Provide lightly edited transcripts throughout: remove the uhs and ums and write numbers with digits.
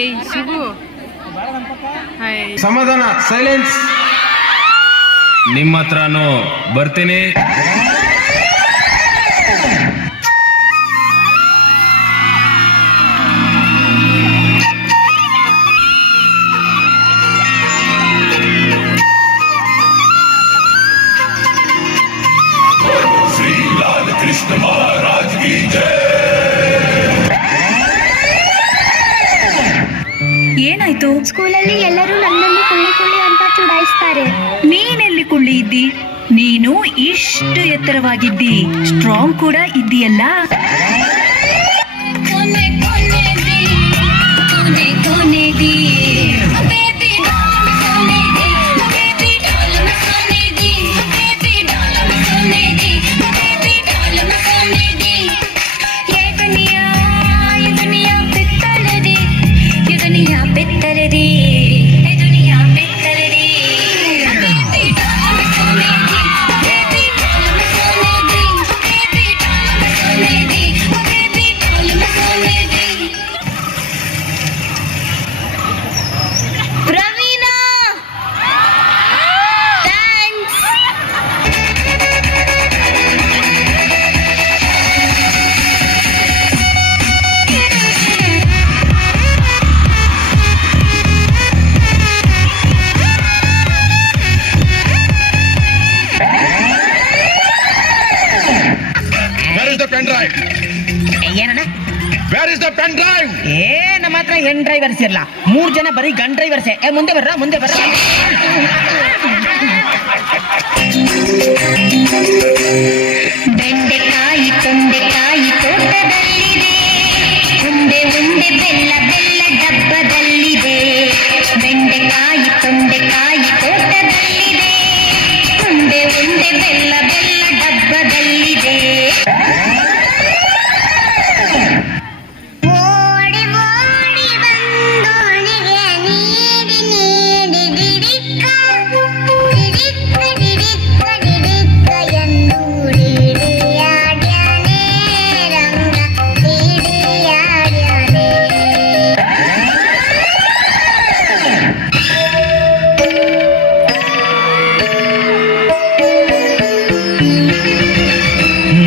ಏಯ್ ಶಿವು ಹಾಯ್ ಸಮಾಧಾನ, ಸೈಲೆನ್ಸ್. ನಿಮ್ಮ ಹತ್ರನೂ ಬರ್ತೀನಿ. श्री लाल कृष्ण महाराज की जय. ಏನಾಯ್ತು? ಸ್ಕೂಲಲ್ಲಿ ಎಲ್ಲರೂ ನನ್ನನ್ನು ಕುಳ್ಳಿ ಕುಳ್ಳಿ ಅಂತ ಚುಡಾಯಿಸ್ತಾರೆ. ನೀನೆಲ್ಲಿ ಕುಳ್ಳಿ ಇದ್ದಿ? ನೀನು ಇಷ್ಟು ಎತ್ತರವಾಗಿದ್ದಿ, ಸ್ಟ್ರಾಂಗ್ ಕೂಡ ಇದ್ದೀಯಲ್ಲ. ನಮ್ಮ ಹತ್ರ ಹೆಣ್ ಡ್ರೈವರ್ಸ್ ಇರಲ್ಲ, 3 ಜನ ಬರೀ ಗನ್ ಡ್ರೈವರ್ಸೇ. ಮುಂದೆ ಬರ್ರ. ಬೆಂಡೆಕಾಯಿ ತೊಂಡೆಕಾಯಿ ತೋಟದಲ್ಲಿದೆ, ಉಂಡೆ ಉಂಡೆ ಬೆಲ್ಲ ಬೆಲ್ಲ ಡಬ್ಬದಲ್ಲಿದೆ. ಬೆಂಡೆಕಾಯಿ ತೊಂಡೆಕಾಯಿ ತೋಟದಲ್ಲಿದೆ, ಉಂಡೆ ಉಂಡೆ ಬೆಲ್ಲ ಬೆಲ್ಲ ಡಬ್ಬದಲ್ಲಿದೆ. ಓಡಿ ಓಡಿ ಬಂದೋಣಿಗೆ ನೀಡಿ ನೀಡಿ ಡಿಡಿಕ್ಕ ಡಿಡಿಕ್ಕ ಡಿಡಿಕ್ಕ ಡಿಡಿಕ್ಕ ಎಂದು ಡಿಡಿಯಾಡ್ಯಾನೆ ರಂಗ ಡಿಡಿಯಾಡ್ಯಾನೆ.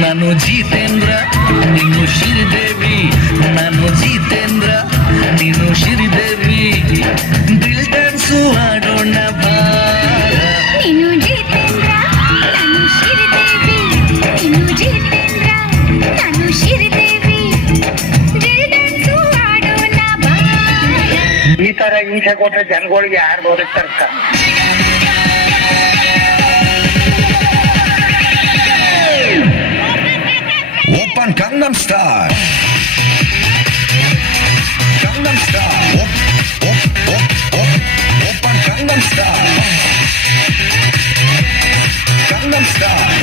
ನಾನು ಜಿತೇಂದ್ರ, ನೀನು ಶ್ರೀದೇವಿ. ನಾನು ಜಿತೇಂದ್ರ, ನೀನು ಶ್ರೀದೇವಿ. ದಿಲ್ ಡ್ಯಾನ್ಸು ಆಡೋಣ ಬಾ. ನೀನು ಜಿತೇಂದ್ರ, ನಾನು ಶ್ರೀದೇವಿ. ನೀನು ಜಿತೇಂದ್ರ, ನಾನು ಶ್ರೀದೇವಿ. ದಿಲ್ ಡ್ಯಾನ್ಸು ಆಡೋಣ ಬಾ. ಈ ತರ ಹಿಂಸೆ ಕೊಟ್ರೆ ಜನಗಳಿಗೆ ಯಾರು ಬದುಕ್ತಾರೆ sir? Open Gangnam Style. Gangnam Style. Open Gangnam Style. Gangnam Style.